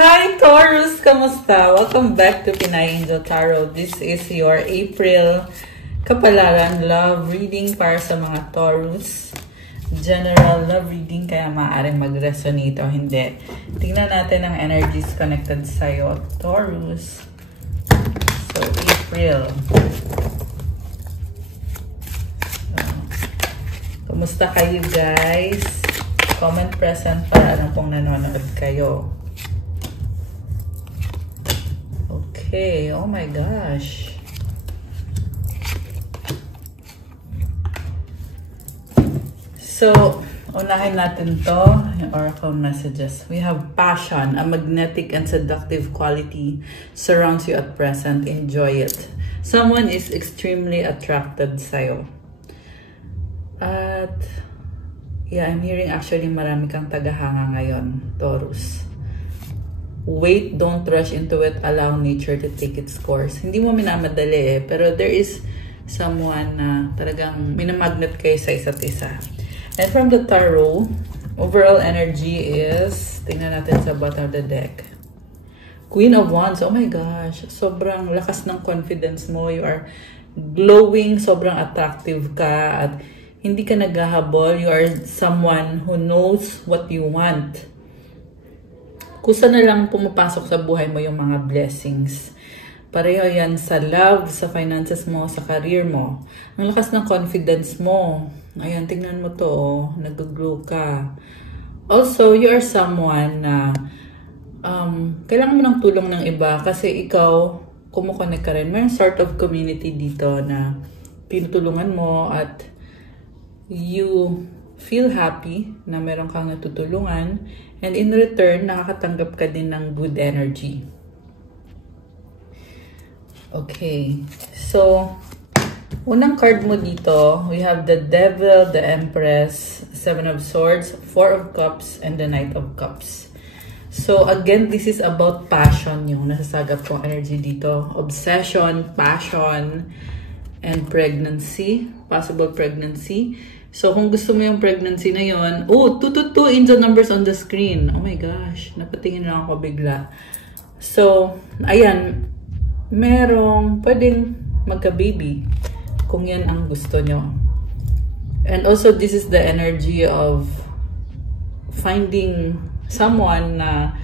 Hi Taurus! Kamusta? Welcome back to Pinay Angel Tarot. This is your April Kapalaran Love Reading para sa mga Taurus. General love reading, kaya maaaring mag-resonate o hindi. Tingnan natin ang energies connected sa'yo, Taurus. So, April. Kumusta kayo guys? Comment present para alam pong nanonood kayo. Okay, oh my gosh. So, unahin natin to, yung oracle messages. We have passion, a magnetic and seductive quality surrounds you at present. Enjoy it. Someone is extremely attracted sa'yo. At, yeah, I'm hearing actually marami kang tagahanga ngayon, Taurus. Wait, don't rush into it. Allow nature to take its course. Hindi mo minamadali pero there is someone na talagang minamagnet kayo sa isa't isa. And from the tarot, overall energy is, tingnan natin sa bottom of the deck. Queen of Wands, oh my gosh, sobrang lakas ng confidence mo. You are glowing, sobrang attractive ka, at hindi ka naghahabol. You are someone who knows what you want. Kusa na lang pumapasok sa buhay mo yung mga blessings. Pareho yan sa love, sa finances mo, sa career mo. Ang lakas ng confidence mo. Ayan, tingnan mo to, oh. Nag-grow ka. Also, you are someone na kailangan mo ng tulong ng iba kasi ikaw, kumukonek ka rin. May sort of community dito na tinutulungan mo at you feel happy na meron kang natutulungan. And in return, nakakatanggap ka din ng good energy. Okay. So, unang card mo dito, we have the Devil, the Empress, Seven of Swords, Four of Cups, and the Knight of Cups. So, again, this is about passion yung nasasagap kong energy dito. Obsession, passion, and pregnancy. Possible pregnancy. So, kung gusto mo yung pregnancy na yon, oh, 222 angel numbers on the screen. Oh my gosh, napatingin lang ako bigla. So, ayan, merong pwedeng magka-baby kung yan ang gusto nyo. And also, this is the energy of finding someone na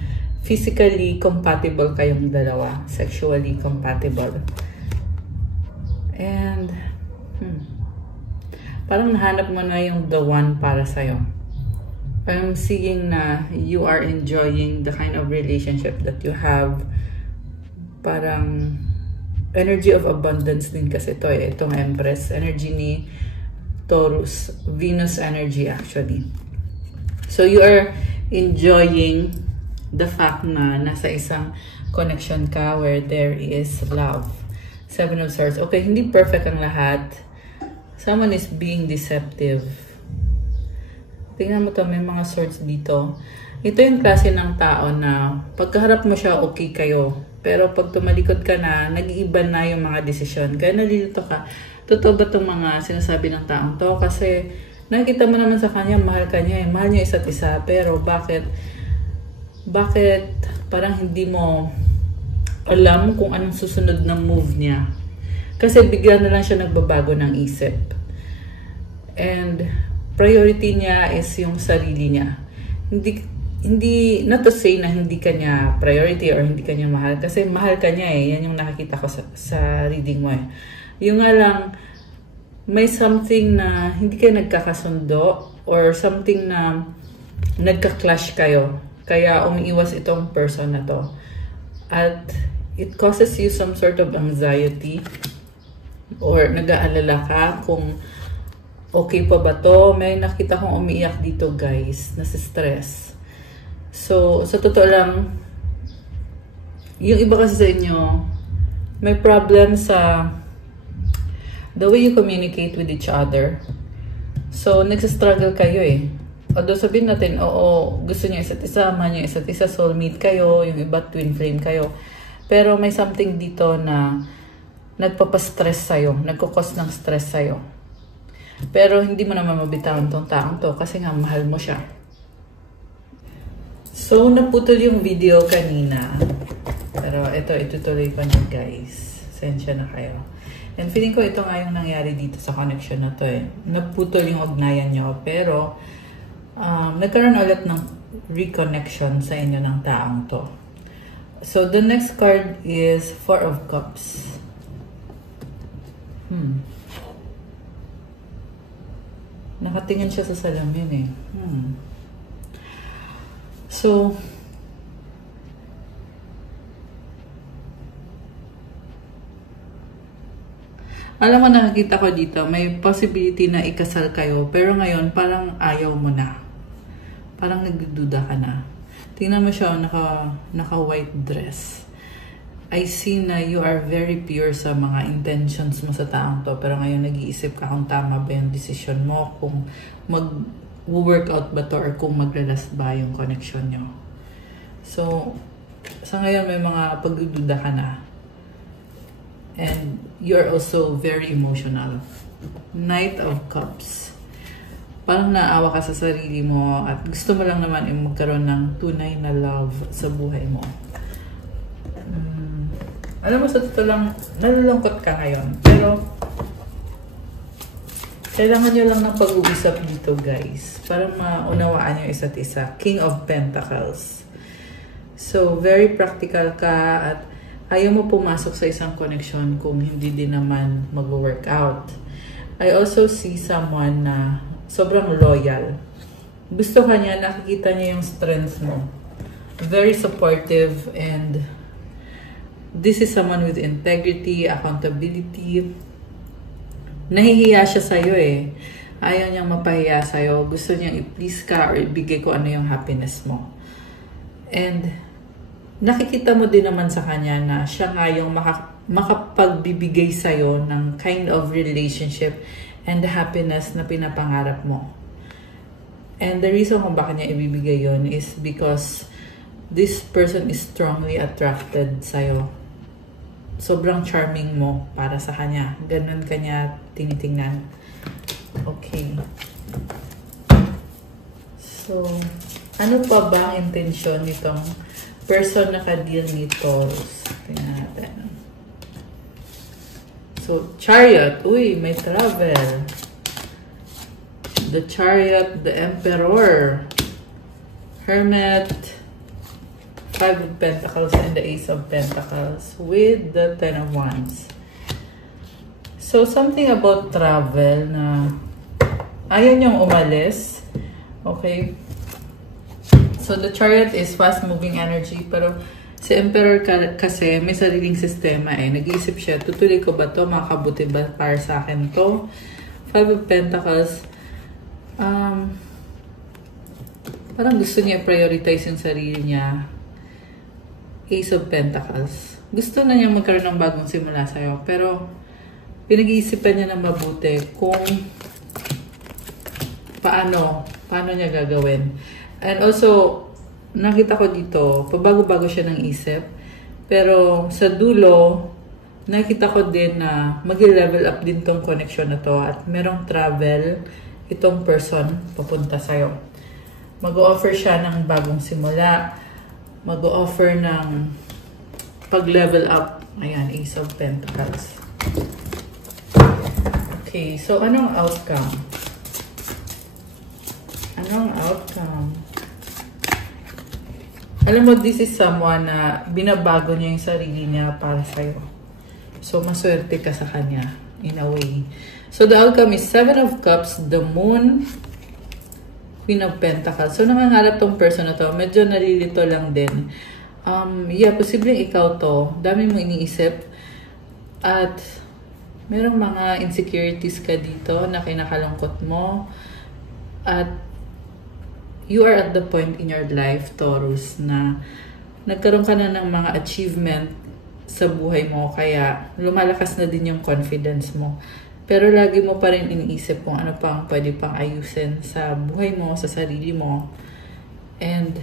physically compatible kayong dalawa. Sexually compatible. And, parang nahanap mo na yung the one para sa'yo. I'm seeing na you are enjoying the kind of relationship that you have. Parang energy of abundance din kasi ito eh. Itong Empress. Energy ni Taurus. Venus energy actually. So you are enjoying the fact na nasa isang connection ka where there is love. Seven of Swords. Okay, hindi perfect ang lahat. Someone is being deceptive. Tingnan mo to, may mga swords dito. Ito yung klase ng tao na pagkaharap mo siya, okay kayo. Pero pag tumalikod ka na, nag-iiba na yung mga desisyon. Kaya nalilito ka. Totoo ba itong mga sinasabi ng taong to? Kasi nakikita mo naman sa kanya, mahal ka niya. Mahal niya isa't isa. Pero bakit parang hindi mo alam kung anong susunod na move niya? Kasi bigla na lang siya nagbabago ng isip. And priority niya is yung sarili niya. Hindi, not to say na hindi ka niya priority or hindi ka niya mahal. Kasi mahal ka niya eh. Yan yung nakakita ko sa reading mo eh. Yung nga lang, may something na hindi kayo nagkakasundo or something na nagka-clash kayo. Kaya umiiwas itong person na to. At it causes you some sort of anxiety. Or nag-aalala ka kung okay pa ba to. May nakita kong umiiyak dito guys, nasi-stress. So, sa totoo lang, yung iba kasi sa inyo, may problem sa the way you communicate with each other. So, nagsistruggle kayo eh. Although sabihin natin, oo, gusto niyo isa't isa, mahal niyo isa't isa, soulmate kayo, yung iba twin flame kayo. Pero may something dito na nagpapastress sa'yo, nagkukos ng stress sa'yo. Pero hindi mo naman mabitawan tong taong to kasi nga mahal mo siya. So, naputol yung video kanina. Pero ito, itutuloy ko niyo guys. Sensya na kayo. And feeling ko ito nga yung nangyari dito sa connection na to eh. Naputol yung ugnayan nyo. Pero, nagkaroon ulit ng reconnection sa inyo ng taong to. So, the next card is Four of Cups. Nakatingin siya sa salamin eh. So, alam mo, nakikita ko dito, may possibility na ikasal kayo, pero ngayon, parang ayaw mo na. Parang nagdududa ka na. Tingnan mo siya, naka-white dress. I see na you are very pure sa mga intentions mo sa taong to, pero ngayon nag-iisip ka kung tama ba yung decision mo, kung mag-work out ba to, or kung maglalast ba yung connection nyo. So, sa ngayon may mga pagdududa ka na. And you're also very emotional. Knight of Cups. Parang naawa ka sa sarili mo at gusto mo lang naman yung magkaroon ng tunay na love sa buhay mo. Alam mo, sa totoo lang, nalulungkot ka ngayon. Pero, kailangan nyo lang ng pag-uusap dito, guys. Para maunawaan yung isa't isa. King of Pentacles. So, very practical ka at ayaw mo pumasok sa isang connection kung hindi din naman mag-work out. I also see someone na sobrang loyal. Gusto ka niya, nakikita niya yung strength mo. Very supportive, and this is someone with integrity, accountability. Nahihiya siya sa'yo eh. Ayaw niyang mapahiya sa'yo. Gusto niyang i-please ka or ibigay ko ano yung happiness mo. And nakikita mo din naman sa kanya na siya nga yung makapagbibigay sa'yo ng kind of relationship and the happiness na pinapangarap mo. And the reason kung bakit niya ibibigay yon is because this person is strongly attracted sa'yo. Sobrang charming mo para sa kanya. Ganun kanya tinitingnan. Okay. So, ano pa ba ang intensyon nitong person na ka-deal ni Taurus? Tingnan natin. So, Chariot. Uy, may travel. The Chariot, the Emperor, Hermit, Five of Pentacles, and the Ace of Pentacles with the Ten of Wands. So, something about travel na ayaw niyong umalis. Okay. So, the Chariot is fast-moving energy, pero si Emperor kasi may sariling sistema eh. Nag-iisip siya, tutuloy ko ba to? Makakabuti ba para sa akin to? Five of Pentacles, parang gusto niya prioritize yung sarili niya. Ace of Pentacles. Gusto na niya magkaroon ng bagong simula sa'yo. Pero, pinag-iisipan niya na mabuti kung paano niya gagawin. And also, nakita ko dito, pabago-bago siya ng isip. Pero, sa dulo, nakita ko din na mag-level up din tong connection na to. At merong travel itong person papunta sa'yo. Mag-o-offer siya ng bagong simula. Mag-o-offer ng pag-level up. Ayan, Ace of Pentacles. Okay, so anong outcome? Anong outcome? Alam mo, this is someone na binabago niya yung sarili niya para sa'yo. So, maswerte ka sa kanya, in a way. So, the outcome is Seven of Cups, the Moon, Queen of Pentacles. So, nangangarap tong person na to. Medyo nalilito lang din. Yeah, posibleng ikaw to. Dami mo iniisip. At, merong mga insecurities ka dito na kinakalungkot mo. At, you are at the point in your life, Taurus, na nagkaroon ka na ng mga achievement sa buhay mo. Kaya, lumalakas na din yung confidence mo. Pero lagi mo pa rin iniisip kung ano pang pwede pang ayusin sa buhay mo, sa sarili mo. And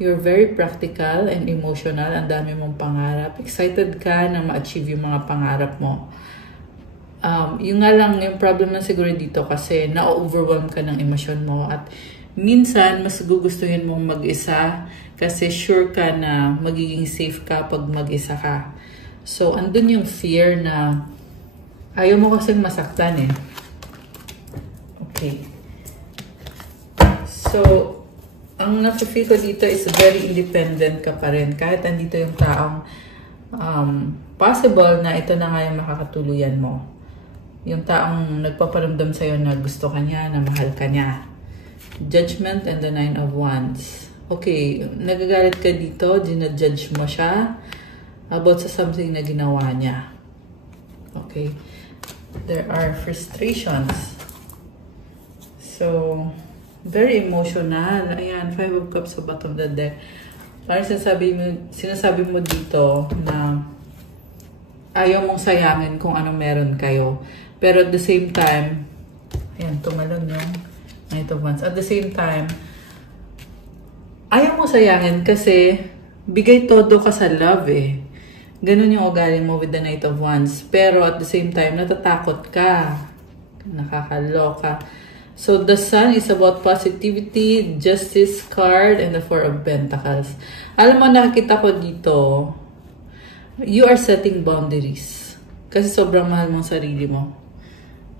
you're very practical and emotional. Ang dami mong pangarap. Excited ka na ma-achieve yung mga pangarap mo. Yung nga lang, yung problem na siguro dito kasi na-overwhelm ka ng emosyon mo at Minsan, mas gugustuhin mong mag-isa kasi sure ka na magiging safe ka pag mag-isa ka. So, andun yung fear na ayaw mo kasing masaktan eh. Okay. So, ang nafe-feel ko dito is very independent ka pa rin. Kahit andito yung taong possible na ito na nga yung makakatuluyan mo. Yung taong nagpaparamdam sa'yo na gusto ka niya, na mahal ka niya. Judgment and the 9 of Wands. Okay, nagagalit ka dito, ginajudge mo siya about sa something na ginawa niya. Okay. There are frustrations. So, very emotional. Ayan, 5 of Cups sa bottom of the deck. Parang sinasabi mo dito na ayaw mong sayangin kung anong meron kayo. Pero at the same time, ayan, tumalon yung Knight of Wands. At the same time, ayaw mo sayangin kasi bigay todo ka sa love eh. Ganun yung ugali mo with the Knight of Wands. Pero at the same time, natatakot ka. Nakakaloka. So, the Sun is about positivity, Justice card, and the 4 of Pentacles. Alam mo, nakikita ko dito, you are setting boundaries. Kasi sobrang mahal mong sarili mo.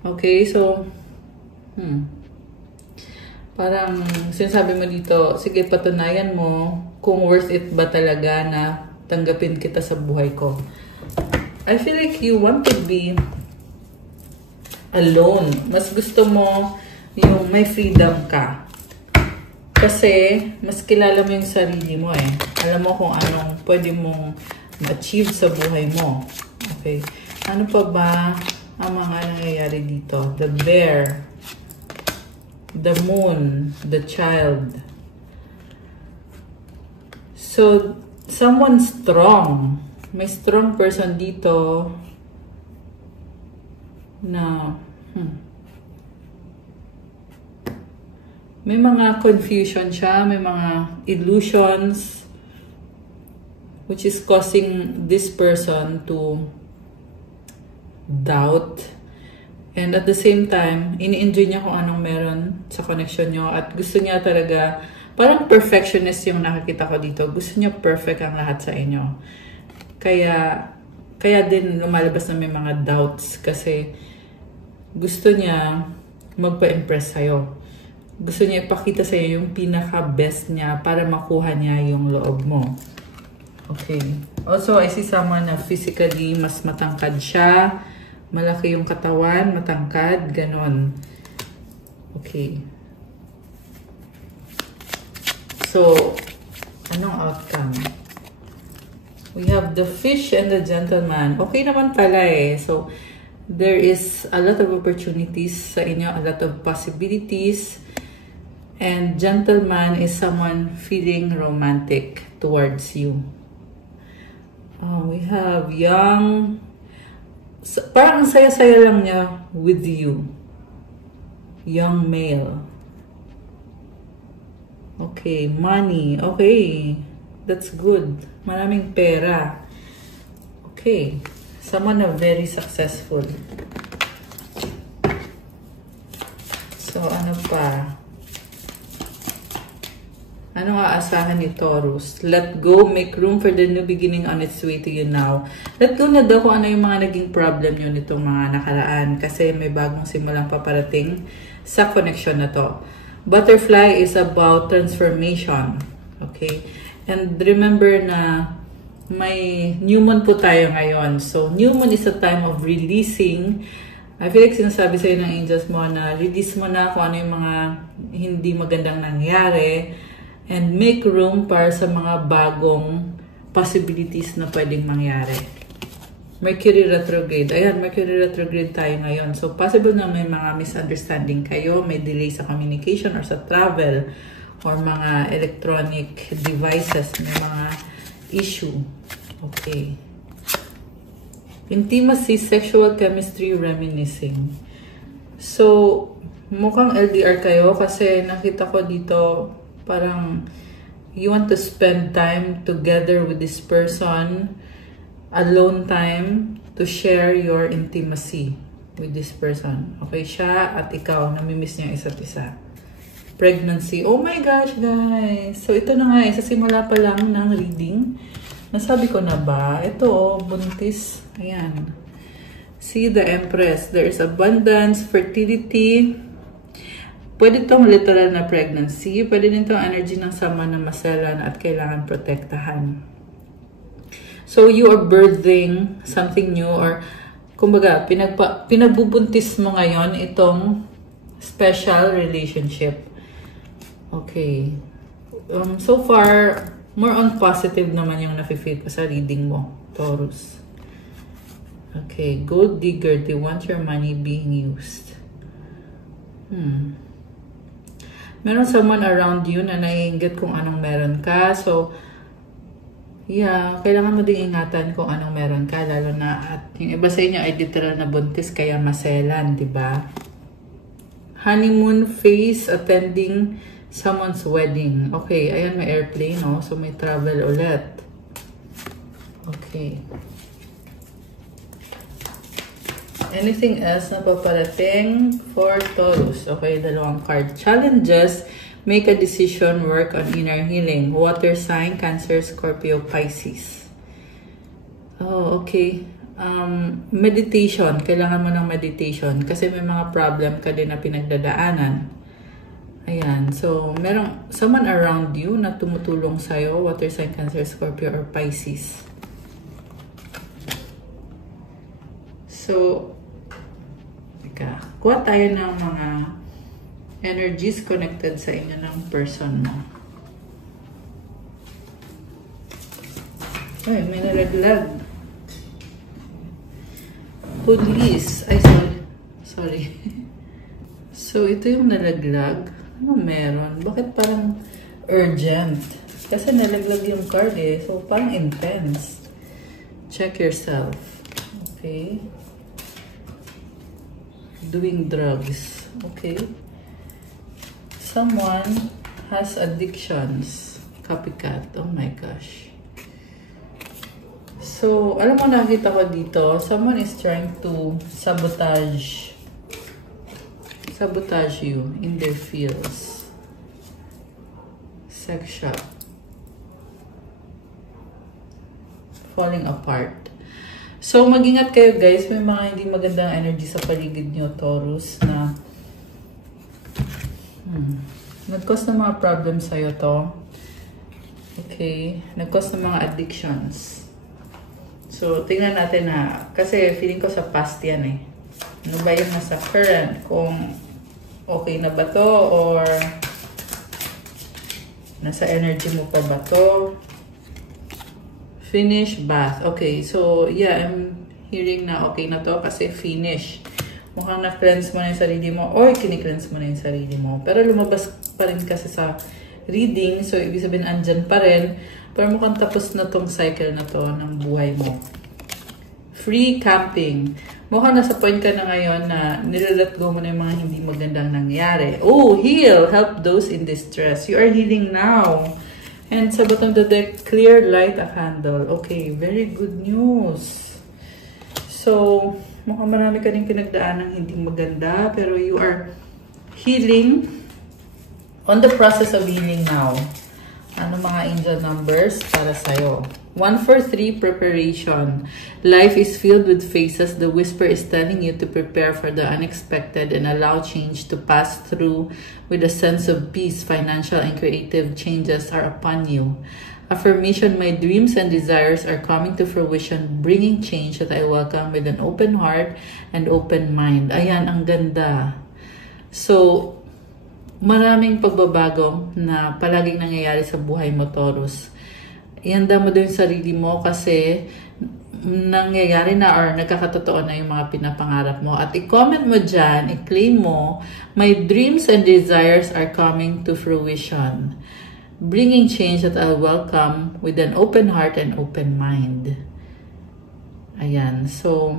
Okay, so, parang sinasabi mo dito, sige, patunayan mo kung worth it ba talaga na tanggapin kita sa buhay ko. I feel like you want to be alone. Mas gusto mo yung may freedom ka. Kasi, mas kilala mo yung sarili mo eh. Alam mo kung anong pwede mong ma-achieve sa buhay mo. Okay. Ano pa ba ang mga nangyayari dito? The Bear, the Moon, the Child. So, someone strong. May strong person dito na may mga confusion siya, may mga illusions which is causing this person to doubt. And at the same time, ini-enjoy niya kung anong meron sa connection nyo. At gusto niya talaga, parang perfectionist yung nakikita ko dito. Gusto niya perfect ang lahat sa inyo. Kaya din lumalabas na may mga doubts kasi gusto niya magpa-impress sa'yo. Gusto niya ipakita sa'yo yung pinaka-best niya para makuha niya yung loob mo. Okay. Also, I see someone na physically mas matangkad siya. Malaki yung katawan, matangkad, ganon. Okay. So, anong outcome? We have the Fish and the Gentleman. Okay naman pala eh. So, there is a lot of opportunities sa inyo, a lot of possibilities. And Gentleman is someone feeling romantic towards you. We have young... parang saya-saya lang niya with you. Young male. Okay, money. Okay, that's good. Maraming pera. Okay, someone na very successful. So, ano pa? Anong aasahan ni Taurus? Let go, make room for the new beginning on its way to you now. Let go na daw kung ano yung mga naging problem nyo nitong mga nakaraan kasi may bagong simulang paparating sa connection na to. Butterfly is about transformation. Okay? And remember na may new moon po tayo ngayon. So, new moon is a time of releasing. I feel like sinasabi sa'yo ng angels mo na release mo na kung ano yung mga hindi magandang nangyari. And make room para sa mga bagong possibilities na pwedeng mangyari. Mercury retrograde. Ayan, Mercury retrograde tayo ngayon. So, possible na may mga misunderstanding kayo, may delay sa communication or sa travel, or mga electronic devices, may mga issue. Okay. Intimacy, sexual chemistry, reminiscing. So, mukhang LDR kayo kasi nakita ko dito parang you want to spend time together with this person, alone time to share your intimacy with this person. Okay, siya at ikaw, namimiss niya isa't isa. pregnancy. Oh my gosh, guys! So, ito na nga sa simula pa lang ng reading. Nasabi ko na ba? Ito, buntis. Ayan. See the Empress. There is abundance, fertility. Pwede itong literal na pregnancy. Pwede din itong energy ng someone na maselan at kailangan protektahan. So, you are birthing something new or kumbaga, pinagbubuntis mo ngayon itong special relationship. Okay. So far, more on positive naman yung nafe-feel ko sa reading mo, Taurus. Okay. Gold digger, they want your money being used. Meron someone around you na naiinggit kung anong meron ka. So, yeah, kailangan mo ding ingatan kung anong meron ka. Lalo na at yung iba sa inyo ay literal na buntis kaya maselan, di ba? Honeymoon phase, attending someone's wedding. Okay, ayan may airplane, no? So, may travel ulit. Okay. Anything else na paparating for Taurus? Okay, dalawang card. Challenges, make a decision, work on inner healing. Water sign, Cancer, Scorpio, Pisces. Oh, okay. Meditation. Kailangan mo ng meditation kasi may mga problem ka din na pinagdadaanan. Ayan. So, merong someone around you na tumutulong sa'yo. Water sign, Cancer, Scorpio, or Pisces. So, kuha tayo ng mga energies connected sa inyo ng person mo. Ay, may nalaglag. Police. Ay, sorry. So, ito yung nalaglag. Ano meron? Bakit parang urgent? Kasi nalaglag yung card eh. So, parang intense. Check yourself. Okay. Doing drugs. Okay. Someone has addictions. Copycat. Oh my gosh. So, alam mo nakita ko dito, someone is trying to sabotage you in their fields. Sex shop. Falling apart. So, mag-ingat kayo guys. May mga hindi magandang energy sa paligid nyo, Taurus, na nag-cause ng mga problems sa'yo to. Okay. Nag-cause ng mga addictions. So, tingnan natin na, kasi feeling ko sa past yan eh. Ano ba yung nasa current? Kung okay na ba to or nasa energy mo pa ba to? Finish bath. Okay, so yeah, I'm hearing na okay na to kasi finish. Mukhang na-cleanse mo na yung sarili mo or kini-cleanse mo na yung sarili mo. Pero lumabas pa rin kasi sa reading, so ibig sabihin andyan pa rin. Pero mukhang tapos na tong cycle na to ng buhay mo. Free camping. Mukhang nasa point ka na ngayon na nilalat go mo na yung mga hindi magandang nangyari. Oh, heal! Help those in distress. You are healing now. And sa bottom of the deck, clear light a candle. Okay, very good news. So, mukhang marami ka rin pinagdaan ng hindi maganda, pero you are healing, on the process of healing now. Ano mga angel numbers para sa'yo? 143, preparation. Life is filled with phases. The whisper is telling you to prepare for the unexpected and allow change to pass through with a sense of peace. Financial and creative changes are upon you. Affirmation, my dreams and desires are coming to fruition, bringing change that I welcome with an open heart and open mind. Ayan, ang ganda. So, maraming pagbabago na palaging nangyayari sa buhay mo, Taurus. Ihanda mo din yung sarili mo kasi nangyayari na or nagkakatotoo na yung mga pinapangarap mo. At i-comment mo dyan, i-claim mo, my dreams and desires are coming to fruition, bringing change that I'll welcome with an open heart and open mind. Ayan. So,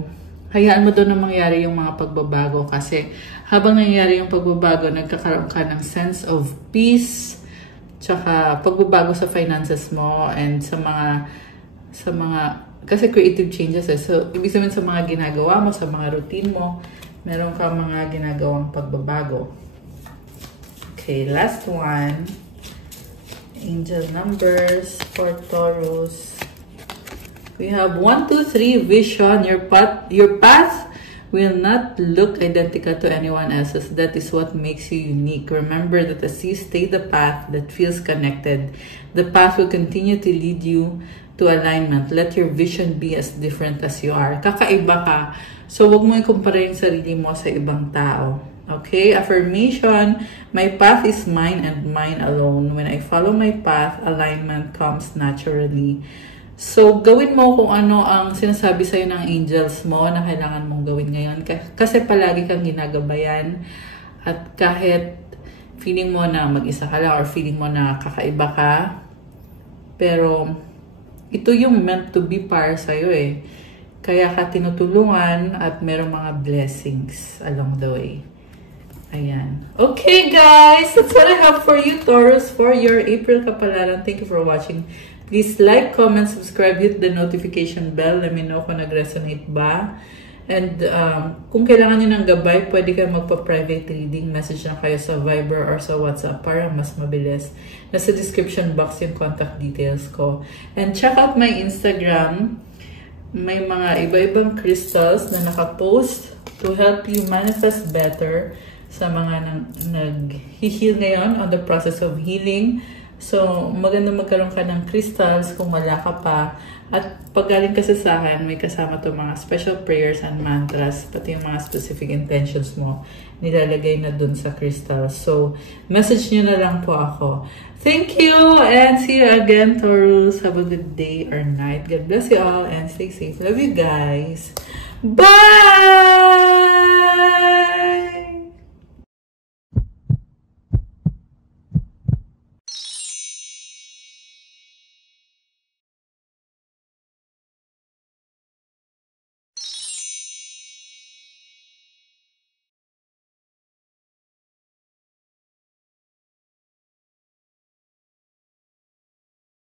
hayaan mo doon na mangyari yung mga pagbabago kasi habang nangyayari yung pagbabago, nagkakaroon ka ng sense of peace, tsaka pagbabago sa finances mo and sa mga kasi creative changes eh. So, ibig sabihin sa mga ginagawa mo, sa mga routine mo, meron ka mga ginagawang pagbabago. Okay, last one. Angel numbers for Taurus. We have 1, 2, 3 vision. Your path will not look identical to anyone else's. That is what makes you unique. Remember that as you stay the path that feels connected, the path will continue to lead you to alignment. Let your vision be as different as you are. Kakaiba ka. So, wag mo i-compare yung sarili mo sa ibang tao. Okay? Affirmation, my path is mine and mine alone. When I follow my path, alignment comes naturally. So, gawin mo kung ano ang sinasabi sa'yo ng angels mo na kailangan mong gawin ngayon. Kasi palagi kang ginagabayan. At kahit feeling mo na mag-isa ka lang or feeling mo na kakaiba ka, pero ito yung meant to be para sa'yo eh. Kaya ka tinutulungan at merong mga blessings along the way. Ayan. Okay, guys. That's what I have for you, Taurus, for your April Kapalaran. Thank you for watching. Please like, comment, subscribe, hit the notification bell. Let me know kung nag-resonate ba. And kung kailangan nyo ng gabay, pwede kayo magpa-private reading. Message na kayo sa Viber or sa WhatsApp para mas mabilis. Nasa description box yung contact details ko. And check out my Instagram. May mga iba-ibang crystals na nakapost to help you manifest better sa mga nag-heal ngayon on the process of healing. So, maganda magkaroon ka ng crystals kung wala ka pa. At pag galing kasi sa akin, may kasama to mga special prayers and mantras, pati yung mga specific intentions mo, nilalagay na dun sa crystals. So, message nyo na lang po ako. Thank you and see you again, Taurus. Have a good day or night. God bless you all and stay safe. Love you guys. Bye!